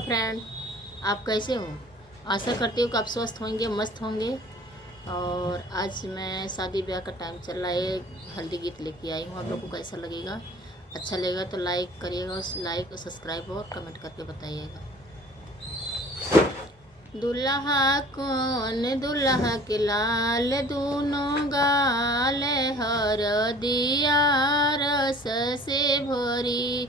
Friend, आप कैसे हो? आशा करती हूँ कि आप स्वस्थ होंगे, मस्त होंगे। और आज मैं शादी ब्याह का टाइम चल रहा है, हल्दी गीत लेके आई हूँ। आप लोग को कैसा लगेगा? अच्छा लगेगा तो लाइक करिएगा, लाइक और सब्सक्राइब और कमेंट करके बताइएगा। दुल्हा कौन दुल्हा के लाल दूनों गाल, हर दिया रस से भरी।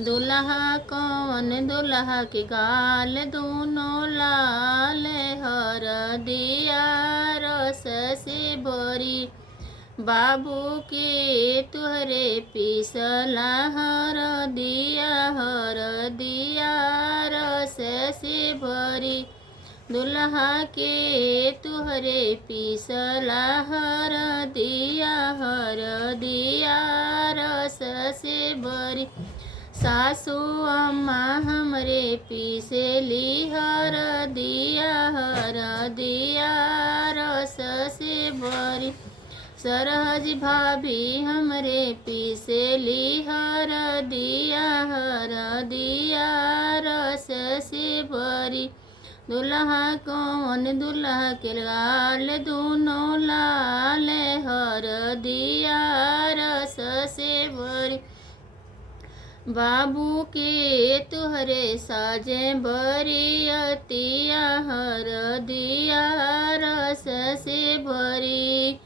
दुल्हा कौन दुल्हा के गाल दूनों लाल, हर दिया रस से भरी। बाबू के तुहरे पिसला हर दिया रस से भरी। दुल्हा के तुहरे पिसला हर दिया रस से भरी। सासू अम्मा हमरे पीसेली हर दिया रस से भरी। सरहज भाभी हमरे पीसेली हर दिया रस से भरी। दुल्हा कौन दुल्हा के गाल दूनों लाल, हर दिया रस से भरी। बाबू के तुहरे साजे बरियतिया, हर दिया रस से भरी।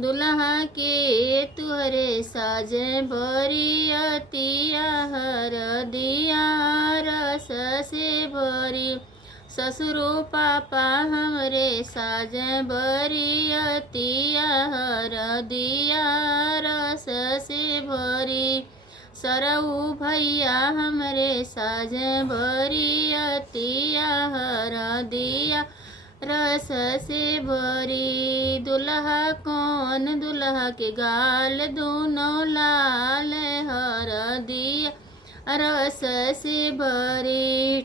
दुल्हा के तुहरे साजे बरियतिया, हर दिया रस से भरी। ससुरो पापा हमरे साजे बरियतिया, हर दिया रस से भरी। सरऊ भैया हमरे साजे बरियतिया, हर दिया रस से भरी। दुल्हा कौन दुल्हा के गाल दोनों लाल, हर दिया रस से भरी।